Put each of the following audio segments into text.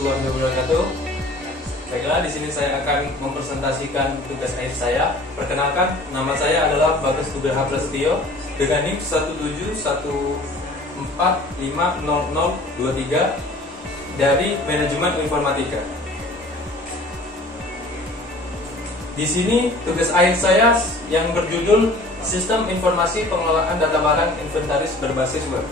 warahmatullahi wabarakatuh. Baiklah, di sini saya akan mempresentasikan tugas akhir saya. Perkenalkan, nama saya adalah Bagus Nugraha Prasetyo dengan NIM 171450023 dari Manajemen Informatika. Di sini tugas akhir saya yang berjudul Sistem Informasi Pengelolaan Data Barang Inventaris Berbasis Web.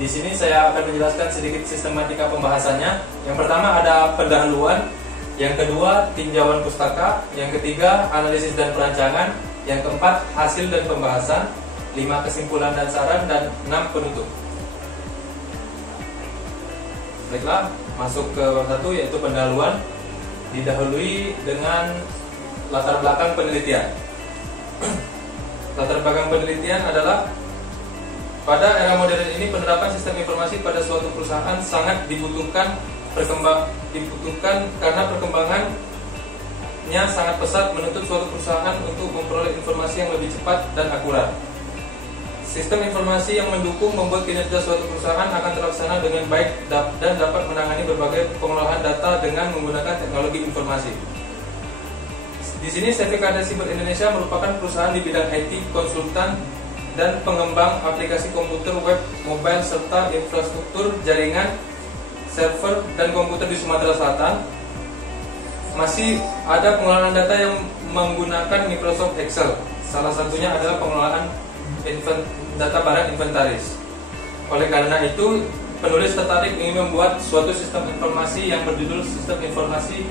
Di sini saya akan menjelaskan sedikit sistematika pembahasannya. Yang pertama ada pendahuluan, yang kedua tinjauan pustaka, yang ketiga analisis dan perancangan, yang keempat hasil dan pembahasan, 5 kesimpulan dan saran, dan 6 penutup. Baiklah, masuk ke bab 1 yaitu pendahuluan. Didahului dengan latar belakang penelitian. Latar belakang penelitian adalah pada era modern ini penerapan sistem informasi pada suatu perusahaan sangat dibutuhkan karena perkembangannya sangat pesat menuntut suatu perusahaan untuk memperoleh informasi yang lebih cepat dan akurat. Sistem informasi yang mendukung membuat kinerja suatu perusahaan akan terlaksana dengan baik dan dapat menangani berbagai pengolahan data dengan menggunakan teknologi informasi. Di sini CV Karya Siber Indonesia merupakan perusahaan di bidang IT, konsultan, dan pengembang aplikasi komputer, web, mobile, serta infrastruktur jaringan, server, dan komputer di Sumatera Selatan. Masih ada pengelolaan data yang menggunakan Microsoft Excel. Salah satunya adalah pengelolaan data barang inventaris. Oleh karena itu, penulis tertarik ingin membuat suatu sistem informasi yang berjudul Sistem Informasi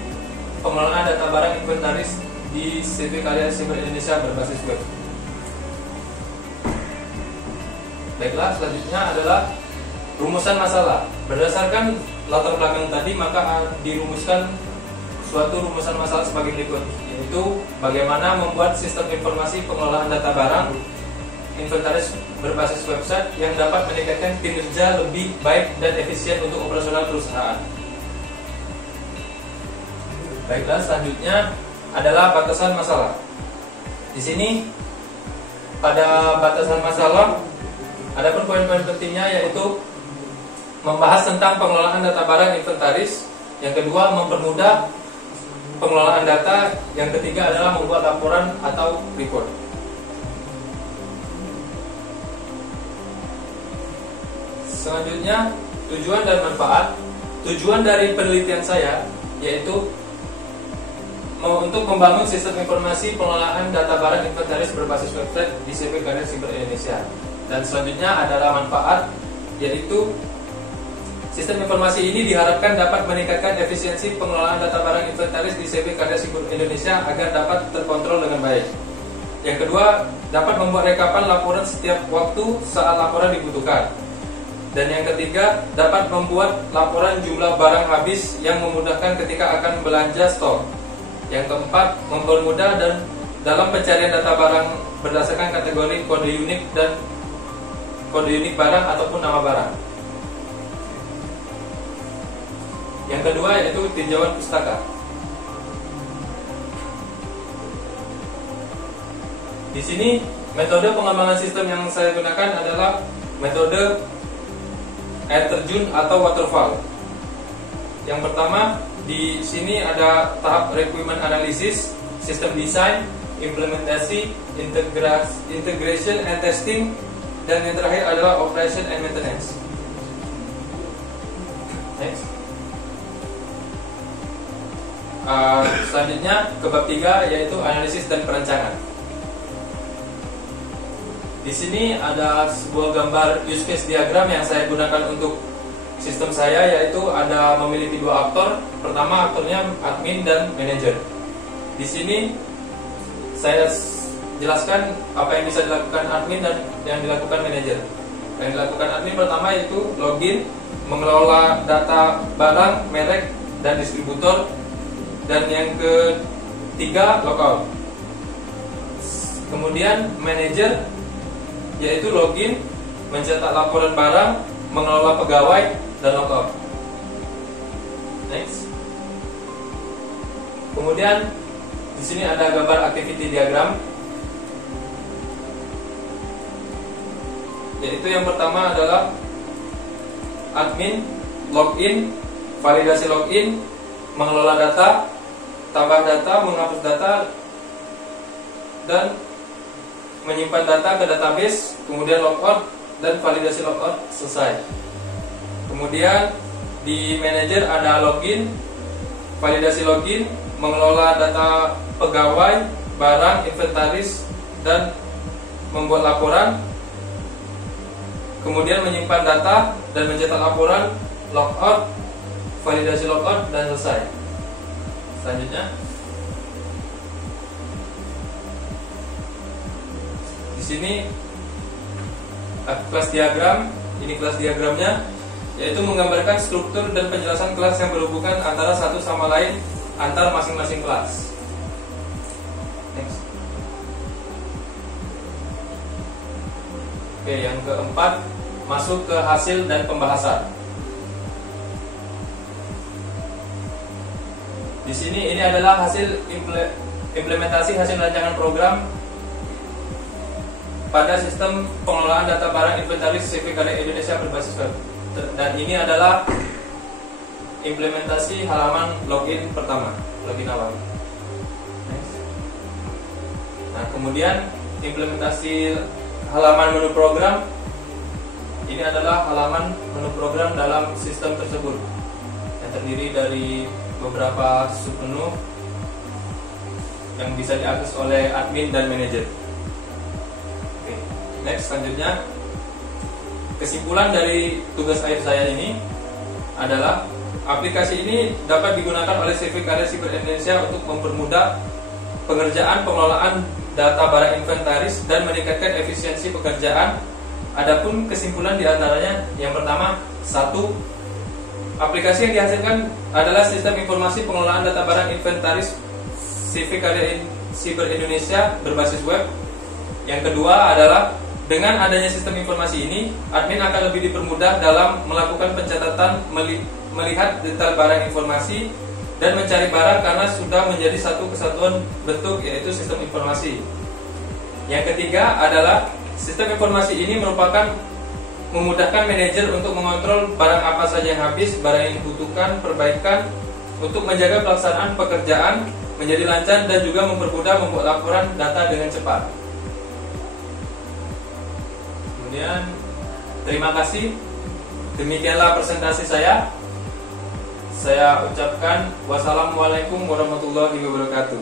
Pengelolaan Data Barang Inventaris di CV Karya Siber Indonesia Berbasis Web. Baiklah, selanjutnya adalah rumusan masalah. Berdasarkan latar belakang tadi, maka dirumuskan suatu rumusan masalah sebagai berikut, yaitu bagaimana membuat sistem informasi pengelolaan data barang inventaris berbasis website yang dapat meningkatkan kinerja lebih baik dan efisien untuk operasional perusahaan. Baiklah, selanjutnya adalah batasan masalah. Di sini pada batasan masalah ada poin-poin pentingnya, yaitu membahas tentang pengelolaan data barang inventaris, yang kedua mempermudah pengelolaan data, yang ketiga adalah membuat laporan atau report. Selanjutnya tujuan dan manfaat. Tujuan dari penelitian saya yaitu untuk membangun sistem informasi pengelolaan data barang inventaris berbasis website di CV Karya Siber Indonesia. Dan selanjutnya adalah manfaat, yaitu sistem informasi ini diharapkan dapat meningkatkan efisiensi pengelolaan data barang inventaris di CV Karya Siber Indonesia agar dapat terkontrol dengan baik. Yang kedua, dapat membuat rekapan laporan setiap waktu saat laporan dibutuhkan. Dan yang ketiga, dapat membuat laporan jumlah barang habis yang memudahkan ketika akan belanja stok. Yang keempat, mempermudah dan dalam pencarian data barang berdasarkan kategori kode unik dan kode unik barang ataupun nama barang. Yang kedua yaitu tinjauan pustaka. Di sini metode pengembangan sistem yang saya gunakan adalah metode air terjun atau waterfall. Yang pertama, di sini ada tahap requirement analysis, sistem design, implementasi, integration and testing, dan yang terakhir adalah operation and maintenance. Next. Selanjutnya ke bab 3 yaitu analisis dan perancangan. Di sini ada sebuah gambar use case diagram yang saya gunakan untuk sistem saya, yaitu ada memiliki 2 aktor. Pertama, aktornya admin dan manager. Di sini saya jelaskan apa yang bisa dilakukan admin dan yang dilakukan manajer. Yang dilakukan admin pertama yaitu login, mengelola data barang, merek, dan distributor. Dan yang ketiga logout. Kemudian manajer yaitu login, mencetak laporan barang, mengelola pegawai, dan logout. Next. Kemudian di sini ada gambar activity diagram. Yaitu yang pertama adalah admin, login, validasi login, mengelola data, tambah data, menghapus data, dan menyimpan data ke database, kemudian logout dan validasi logout selesai. Kemudian di manajer ada login, validasi login, mengelola data pegawai, barang, inventaris, dan membuat laporan, kemudian menyimpan data dan mencetak laporan, logout, validasi logout, dan selesai. Selanjutnya, di sini kelas diagram. Ini kelas diagramnya, yaitu menggambarkan struktur dan penjelasan kelas yang berhubungan antara satu sama lain antar masing-masing kelas. Next. Oke, yang keempat, masuk ke hasil dan pembahasan. Di sini ini adalah hasil implementasi hasil rancangan program pada sistem pengelolaan data barang inventaris CV Karya Indonesia berbasis web. Dan ini adalah implementasi halaman login pertama, login awal. Next. Nah, kemudian implementasi halaman menu program. Ini adalah halaman menu program dalam sistem tersebut, yang terdiri dari beberapa submenu yang bisa diakses oleh admin dan manajer. Oke, next, selanjutnya kesimpulan dari tugas akhir saya ini adalah aplikasi ini dapat digunakan oleh CV Karya Siber Indonesia untuk mempermudah pengerjaan pengelolaan data barang inventaris dan meningkatkan efisiensi pekerjaan. Adapun kesimpulan diantaranya, yang pertama, 1. Aplikasi yang dihasilkan adalah sistem informasi pengelolaan data barang inventaris CV Karya Siber Indonesia berbasis web. Yang kedua adalah dengan adanya sistem informasi ini, admin akan lebih dipermudah dalam melakukan pencatatan, melihat detail barang informasi, dan mencari barang karena sudah menjadi satu kesatuan bentuk, yaitu sistem informasi. Yang ketiga adalah sistem informasi ini memudahkan manajer untuk mengontrol barang apa saja yang habis, barang yang dibutuhkan perbaikan, untuk menjaga pelaksanaan pekerjaan menjadi lancar, dan juga mempermudah membuat laporan data dengan cepat. Kemudian, terima kasih. Demikianlah presentasi saya. Saya ucapkan wassalamualaikum warahmatullahi wabarakatuh.